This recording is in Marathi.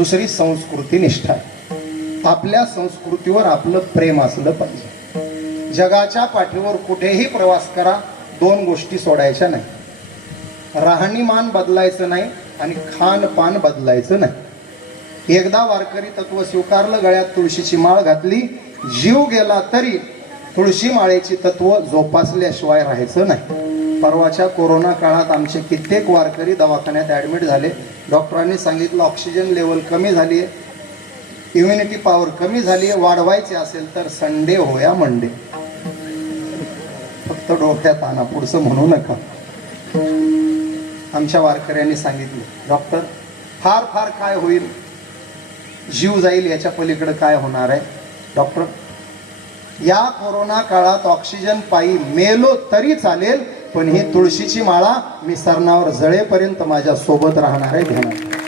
दुसरी संस्कृती निष्ठा आहे. आपल्या संस्कृतीवर आपलं प्रेम असलं पाहिजे. जगाच्या पाठीवर कुठेही प्रवास करा, दोन गोष्टी सोडायच्या नाही. राहणीमान बदलायचं नाही आणि खानपान बदलायचं नाही. एकदा वारकरी तत्व स्वीकारलं, गळ्यात तुळशीची माळ घातली, जीव गेला तरी तुळशी माळेची तत्व जोपासल्याशिवाय राहायचं नाही. परवाच्या कोरोना काळात आमचे कित्येक वारकरी दवाखान्यात ॲडमिट झाले. डॉक्टरांनी सांगितलं ऑक्सिजन लेवल कमी झाली आहे, इम्युनिटी पॉवर कमी झाली आहे, वाढवायचे असेल तर संडे होया मंडे. फक्त डोक्यात आणा, पुढचं म्हणू नका. आमच्या वारकऱ्यांनी सांगितलं डॉक्टर फार फार काय होईल, जीव जाईल, याच्या पलीकडे काय होणार आहे. डॉक्टर या कोरोना काळात ऑक्सिजन पायी मेलो तरी चालेल, पण ही तुळशीची माळा मी सरणावर जळेपर्यंत माझ्या सोबत राहणार आहे. ध्यानात